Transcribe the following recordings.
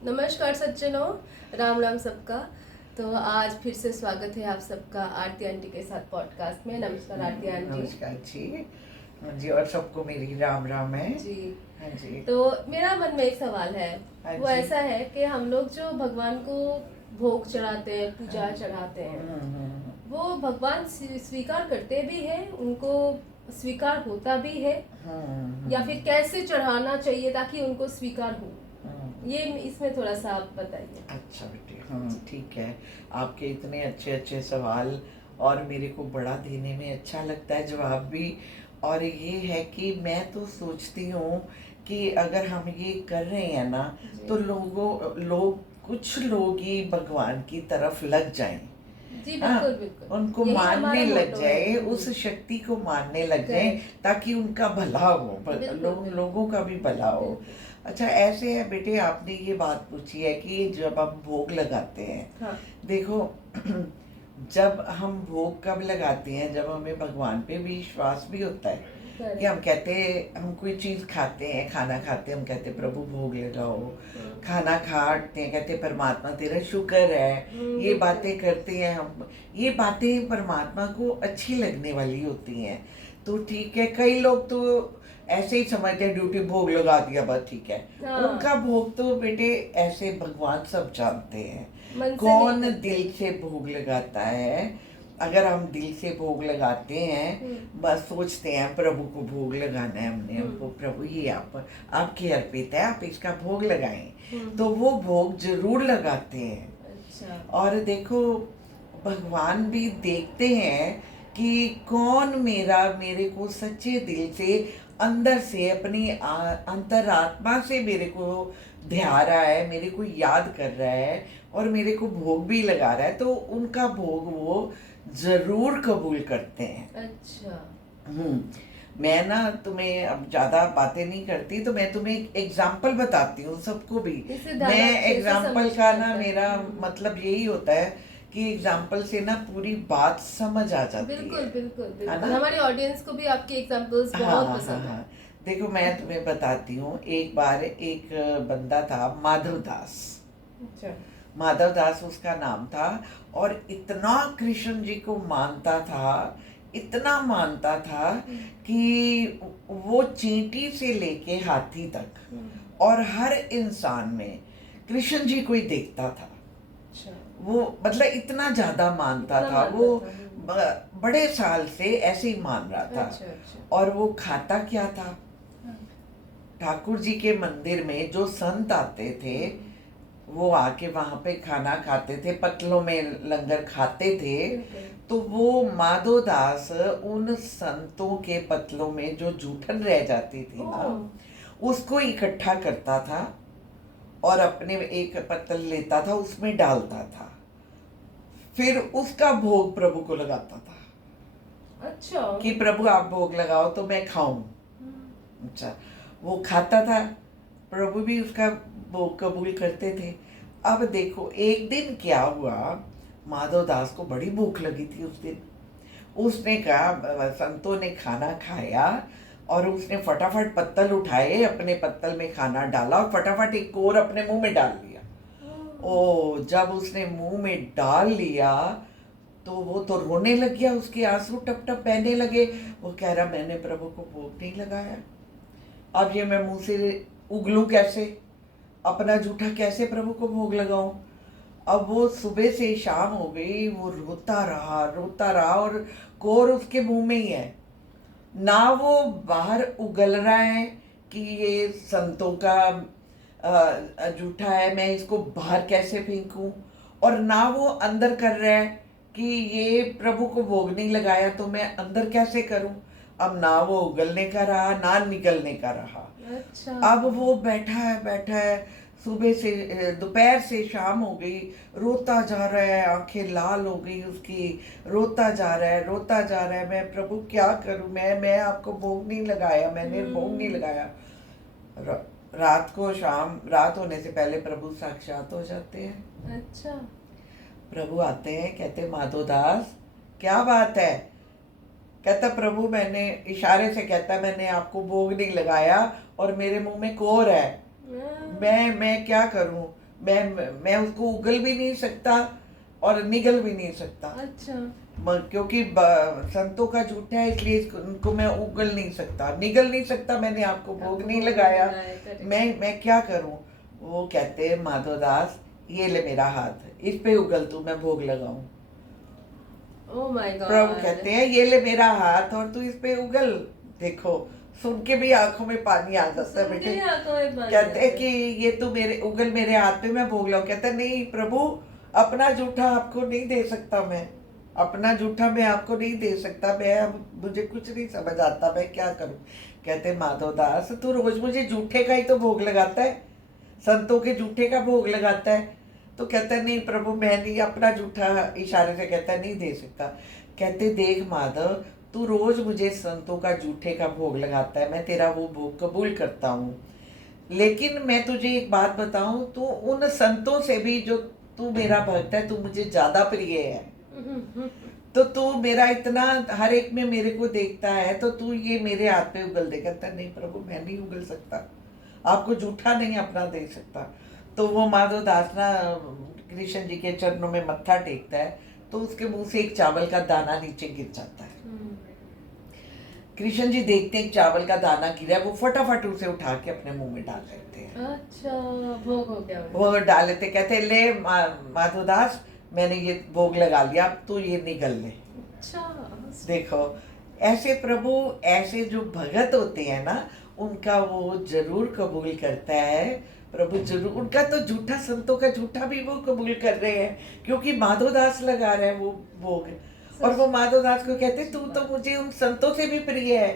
नमस्कार सज्जनों, राम राम सबका। तो आज फिर से स्वागत है आप सबका आरती आंटी के साथ पॉडकास्ट में। नमस्कार आरती आंटी। नमस्कार जी। हाँ जी, और सबको मेरी राम राम है जी। हाँ जी। तो मेरा मन में एक सवाल है। हाँ वो जी। ऐसा है कि हम लोग जो भगवान को भोग चढ़ाते हैं, पूजा चढ़ाते हैं, वो भगवान स्वीकार करते भी हैं, उनको स्वीकार होता भी है, या फिर कैसे चढ़ाना चाहिए ताकि उनको स्वीकार हो, ये इसमें थोड़ा सा आप बताइए। अच्छा बेटे, हाँ ठीक है। आपके इतने अच्छे अच्छे सवाल, और मेरे को बड़ा देने में अच्छा लगता है जवाब भी। और ये है कि मैं तो सोचती हूँ कि अगर हम ये कर रहे हैं ना, तो कुछ लोग ही भगवान की तरफ लग जाएं। जी हाँ, बिल्कुल बिल्कुल, उनको यही मानने हमारा लग मोटो जाए, है। उस शक्ति को मानने लग जाए, Correct. ताकि उनका भला हो, बिल्कुल लोगों का भी भला हो। बिल्कुल। अच्छा, ऐसे है बेटे, आपने ये बात पूछी है कि जब हम भोग लगाते हैं, हाँ। देखो जब हम भोग कब लगाते हैं, जब हमें भगवान पे भी विश्वास भी होता है कि हम कहते हैं, हम कोई चीज़ खाते हैं, खाना खाते हैं, हम कहते हैं प्रभु भोग लगाओ। खाना खाते हैं, कहते हैं परमात्मा तेरा शुक्र है। ये बातें करते हैं हम, ये बातें परमात्मा को अच्छी लगने वाली होती हैं। तो ठीक है, कई लोग तो ऐसे ही समझते हैं ड्यूटी भोग लगा दिया बस ठीक है। हाँ। उनका भोग तो बेटे ऐसे भगवान सब जानते हैं मन से कौन नहीं करते। दिल से भोग लगाता है। अगर हम दिल से भोग लगाते हैं, बस सोचते हैं प्रभु को भोग लगाना है, हमको प्रभु ये आपके अर्पित है, आप इसका भोग लगाएं, तो वो भोग जरूर लगाते हैं। अच्छा। और देखो, भगवान भी देखते हैं कि कौन मेरे को सच्चे दिल से, अंदर से, अपनी अंतरात्मा से मेरे को ध्या रहा है, मेरे को याद कर रहा है, और मेरे को भोग भी लगा रहा है, तो उनका भोग वो जरूर कबूल करते हैं। अच्छा। मैं ना तुम्हें अब ज्यादा बातें नहीं करती, तो मैं तुम्हें एक एग्जाम्पल बताती हूँ सबको भी। इसे मैं अच्छे से एग्जाम्पल समझ का में ना, आता है। मेरा मतलब यही होता है कि एग्जाम्पल से ना पूरी बात समझ आ जाती बिल्कुल है बिल्कुल है बिल्कुल, ना। हमारी ऑडियंस को भी आपके एग्जांपल्स हाँ बहुत हाँ पसंद है। हाँ। देखो, मैं तुम्हें बताती हूँ। एक बार एक बंदा था, माधव दास। अच्छा। माधव दास उसका नाम था, और इतना कृष्ण जी को मानता था, इतना मानता था कि वो चींटी से लेके हाथी तक और हर इंसान में कृष्ण जी को ही देखता था। अच्छा। वो मतलब इतना ज्यादा मानता इतना था मानता वो। था। बड़े साल से ऐसे ही मान रहा था। अच्छा अच्छा। और वो खाता क्या था, ठाकुर जी के मंदिर में जो संत आते थे, वो आके वहां पे खाना खाते थे, पतलों में लंगर खाते थे। तो वो माधो दास उन संतों के पतलों में जो जूठन रह जाती थी ना, उसको इकट्ठा करता था, और अपने एक पत्तल लेता था, उसमें डालता था, फिर उसका भोग प्रभु को लगाता था। अच्छा। कि प्रभु आप भोग लगाओ तो मैं खाऊं। अच्छा, वो खाता था, प्रभु भी उसका भोग कबूल करते थे। अब देखो, एक दिन क्या हुआ, माधव दास को बड़ी भूख लगी थी उस दिन। उसने कहा, संतों ने खाना खाया, और उसने फटाफट पत्तल उठाए, अपने पत्तल में खाना डाला, और फटाफट एक और अपने मुंह में डाल लिया। ओ, जब उसने मुंह में डाल लिया, तो वो तो रोने लग गया, उसके आंसू टप टप बहने लगे। वो कह रहा, मैंने प्रभु को भोग नहीं लगाया, अब ये मैं मुंह से उगलूं कैसे, अपना जूठा कैसे प्रभु को भोग लगाऊं। अब वो सुबह से शाम हो गई, वो रोता रहा, और कोर उसके मुंह में ही है ना। वो बाहर उगल रहा है कि ये संतों का जूठा है, मैं इसको बाहर कैसे फेंकूं, और ना वो अंदर कर रहा है कि ये प्रभु को भोग नहीं लगाया तो मैं अंदर कैसे करूं। अब ना वो उगलने का रहा, ना निकलने का रहा। अच्छा। अब वो बैठा है, सुबह से दोपहर से शाम हो गई, रोता जा रहा है, आंखें लाल हो गई उसकी, रोता जा रहा है, मैं प्रभु क्या करूं, मैं आपको भोग नहीं लगाया, मैंने भोग नहीं लगाया। रात होने से पहले प्रभु साक्षात हो जाते हैं। अच्छा। प्रभु आते हैं, कहते माधो दास क्या बात है। कहता, प्रभु मैंने, इशारे से कहता, मैंने आपको भोग नहीं लगाया और मेरे मुंह में कोर है, मैं क्या करूं। मैं उसको उगल भी नहीं सकता और निगल भी नहीं सकता। अच्छा। क्योंकि संतों का जूठा है, इसलिए उनको मैं उगल नहीं सकता, निगल नहीं सकता। मैंने आपको भोग नहीं लगाया, मैं क्या करूं? वो कहते हैं माधवदास, ये ले मेरा हाथ, इस पे उगल तू, मैं भोग लगाऊं। Oh my God. प्रभु कहते हैं ये ले मेरा हाथ और तू इस पे उगल। देखो, सुन के भी आंखों में पानी आ जाता है बेटे। कहते हैं कि ये तू मेरे उगल, मेरे हाथ पे, मैं भोग लगाऊं। कहते हैं नहीं प्रभु, अपना जूठा आपको नहीं दे सकता मैं, अपना जूठा मैं आपको नहीं दे सकता। मैं अब मुझे कुछ नहीं समझ आता, मैं क्या करूं? कहते माधवदास, तू रोज मुझे जूठे का ही तो भोग लगाता है, संतों के जूठे का भोग लगाता है। तो कहता है नहीं प्रभु, मैं नहीं, अपना जूठा, इशारे से कहता है नहीं दे सकता। कहते देख माधव, तू रोज मुझे संतों का जूठे का भोग लगाता है, मैं तेरा वो भोग कबूल करता हूँ, लेकिन मैं तुझे एक बात बताऊं, तू उन संतों से भी, जो तू मेरा भक्त है, तू मुझे ज्यादा प्रिय है। तो तू मेरा इतना हर एक में मेरे को देखता है, तो तू ये मेरे हाथ पे उगल दे। कहता नहीं प्रभु, मैं नहीं उगल सकता, आपको जूठा नहीं अपना दे सकता। तो वो माधव दास ना कृष्ण जी के चरणों में मत्था टेकता है, तो उसके मुंह से एक चावल का दाना नीचे गिर जाता है। कृष्ण जी देखते हैं चावल का दाना गिरा है, वो फटाफट उसे उठा के अपने मुंह में डाल लेते हैं। अच्छा, भोग हो गया वो डाल लेते, कहते ले माधवदास, मैंने ये भोग लगा लिया, अब तू ये निगल ले। अच्छा। देखो, ऐसे प्रभु, ऐसे जो भगत होते हैं ना, उनका वो जरूर कबूल करता है प्रभु, जरूर। उनका तो झूठा, संतों का झूठा भी वो कबूल कर रहे हैं, क्योंकि माधवदास लगा रहे हैं वो भोग। और वो माधवदास को कहते तू तो मुझे उन संतों से भी प्रिय है,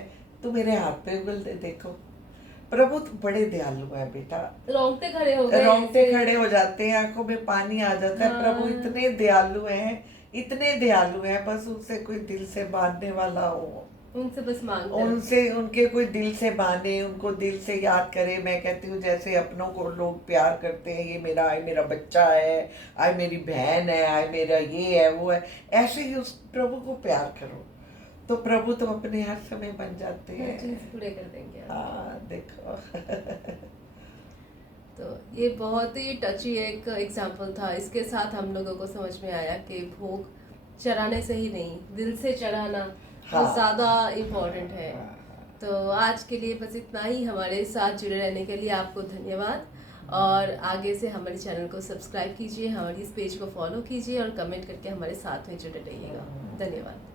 तू मेरे हाथ पे उगल दे। देखो प्रभु तो बड़े दयालु है बेटा। रोंगटे खड़े हो गए, रोंगटे खड़े हो जाते हैं, आंखों में पानी आ जाता है। प्रभु इतने दयालु हैं, इतने दयालु हैं, बस उनसे कोई दिल से बांधने वाला हो, उनसे बस मांगते हैं, उनसे, उनके कोई दिल से बांधे, उनको दिल से याद करे। मैं कहती हूँ जैसे अपनों को लोग प्यार करते हैं, ये मेरा, आए मेरा बच्चा है, आए मेरी बहन है, आए मेरा ये है वो है, ऐसे ही उस प्रभु को प्यार करो, तो प्रभु तो अपने हर समय बन जाते हैं, चीज पूरे कर देंगे। हाँ देखो। तो ये बहुत ही टची एक एग्जाम्पल था। इसके साथ हम लोगों को समझ में आया कि भोग चढ़ाने से ही नहीं, दिल से चढ़ाना बहुत ज़्यादा इम्पोर्टेंट है। तो आज के लिए बस इतना ही। हमारे साथ जुड़े रहने के लिए आपको धन्यवाद, और आगे से हमारे चैनल को सब्सक्राइब कीजिए, हमारी इस पेज को फॉलो कीजिए और कमेंट करके हमारे साथ में जुड़े रहिएगा। धन्यवाद।